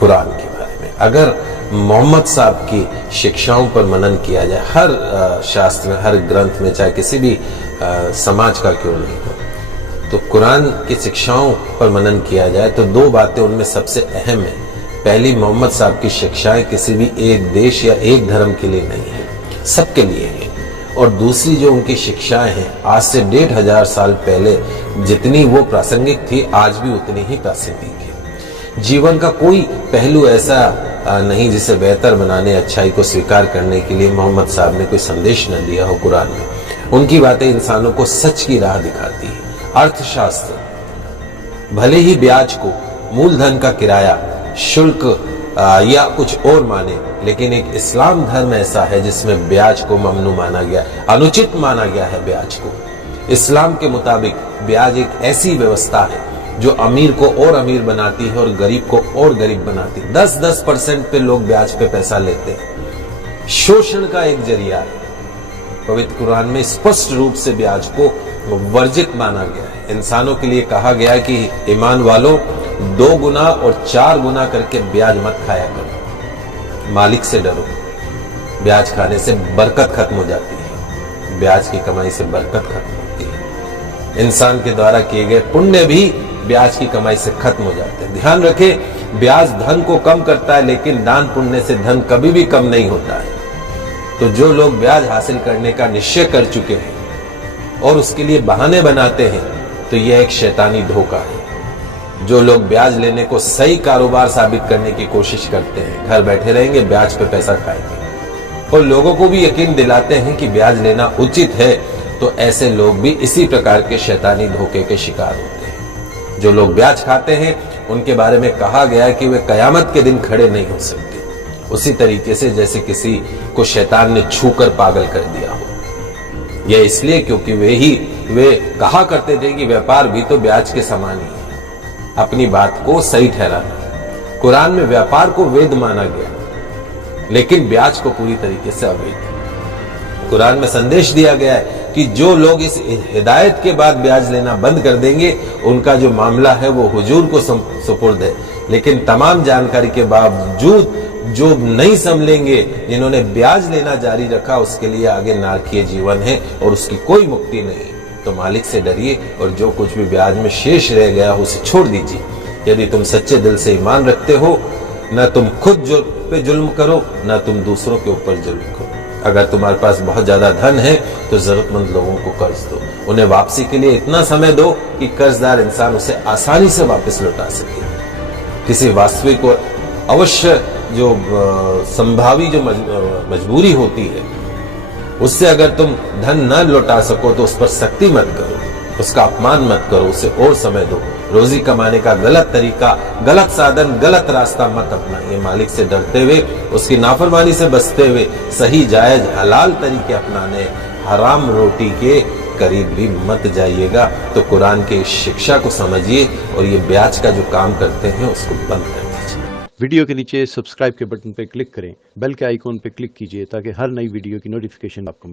कुरान के बारे में। अगर मोहम्मद साहब की शिक्षाओं पर मनन किया जाए, हर शास्त्र में, हर ग्रंथ में, चाहे किसी भी समाज का क्यों नहीं हो, तो कुरान की शिक्षाओं पर मनन किया जाए तो दो बातें उनमें सबसे अहम है। पहली, मोहम्मद साहब की शिक्षाएं किसी भी एक देश या एक धर्म के लिए नहीं है, सबके लिए है। और दूसरी जो उनकी शिक्षाएं हैं, आज से 1500 साल पहले जितनी वो प्रासंगिक थी, आज भी उतनी ही प्रासंगिक है। जीवन का कोई पहलू ऐसा नहीं जिसे बेहतर बनाने, अच्छाई को स्वीकार करने के लिए मोहम्मद साहब ने कोई संदेश न दिया हो कुरान में। उनकी बातें इंसानों को सच की राह दिखाती है। अर्थशास्त्र भले ही ब्याज को मूलधन का किराया, शुल्क या कुछ और माने, लेकिन एक इस्लाम धर्म ऐसा है जिसमें ब्याज को ममनू माना गया, अनुचित माना गया है ब्याज को। इस्लाम के मुताबिक ब्याज एक ऐसी व्यवस्था है जो अमीर को और अमीर बनाती है और गरीब को और गरीब बनाती है। 10% पे लोग ब्याज पे पैसा लेते हैं, शोषण का एक जरिया है। पवित्र कुरान में स्पष्ट रूप से ब्याज को वर्जित माना गया है। इंसानों के लिए कहा गया है कि ईमान वालों, 2 गुना और 4 गुना करके ब्याज मत खाया करो, मालिक से डरो। ब्याज खाने से बरकत खत्म हो जाती है, ब्याज की कमाई से बरकत खत्म होती है। इंसान के द्वारा किए गए पुण्य भी ब्याज की कमाई से खत्म हो जाते हैं। ध्यान रखें, ब्याज धन को कम करता है, लेकिन दान पुण्य से धन कभी भी कम नहीं होता है। तो जो लोग ब्याज हासिल करने का निश्चय कर चुके हैं और उसके लिए बहाने बनाते हैं, तो यह एक शैतानी धोखा है। जो लोग ब्याज लेने को सही कारोबार साबित करने की कोशिश करते हैं, घर बैठे रहेंगे, ब्याज पे पैसा खाएंगे और लोगों को भी यकीन दिलाते हैं कि ब्याज लेना उचित है, तो ऐसे लोग भी इसी प्रकार के शैतानी धोखे के शिकार होते हैं। जो लोग ब्याज खाते हैं, उनके बारे में कहा गया है कि वे कयामत के दिन खड़े नहीं हो सकते, उसी तरीके से जैसे किसी को शैतान ने छूकर पागल कर दिया हो। यह इसलिए क्योंकि वे कहा करते थे कि व्यापार भी तो ब्याज के समान ही है। अपनी बात को सही ठहराना। कुरान में व्यापार को वैध माना गया, लेकिन ब्याज को पूरी तरीके से अवैध। कुरान में संदेश दिया गया है कि जो लोग इस हिदायत के बाद ब्याज लेना बंद कर देंगे, उनका जो मामला है वो हुजूर को सुपुर्द है। लेकिन तमाम जानकारी के बावजूद जो नहीं संभलेंगे, जिन्होंने ब्याज लेना जारी रखा, उसके लिए आगे नारकीय जीवन है और उसकी कोई मुक्ति नहीं। तो मालिक से डरिए और जो कुछ भी ब्याज में शेष रह गया हो उसे छोड़ दीजिए। यदि तुम सच्चे दिल से ईमान रखते हो, न तुम खुद पे जुल्म करो, न तुम दूसरों के ऊपर जुल्म करो। अगर तुम्हारे पास बहुत ज्यादा धन है तो जरूरतमंद लोगों को कर्ज दो, उन्हें वापसी के लिए इतना समय दो कि कर्जदार इंसान उसे आसानी से वापस लौटा सके। किसी वास्तविक और अवश्य जो संभावी जो मजबूरी होती है, उससे अगर तुम धन न लौटा सको तो उस पर सख्ती मत करो, उसका अपमान मत करो, उसे और समय दो। रोजी कमाने का गलत तरीका, गलत साधन, गलत रास्ता मत अपनाइए। मालिक से डरते हुए, उसकी नाफरमानी से बचते हुए सही जायज हलाल तरीके अपनाने, हराम रोटी के करीब भी मत जाइएगा। तो कुरान के शिक्षा को समझिए और ये ब्याज का जो काम करते हैं उसको बंद कर दीजिए। वीडियो के नीचे सब्सक्राइब के बटन पर क्लिक करें, बेल के आइकॉन पर क्लिक कीजिए ताकि हर नई वीडियो की नोटिफिकेशन आपको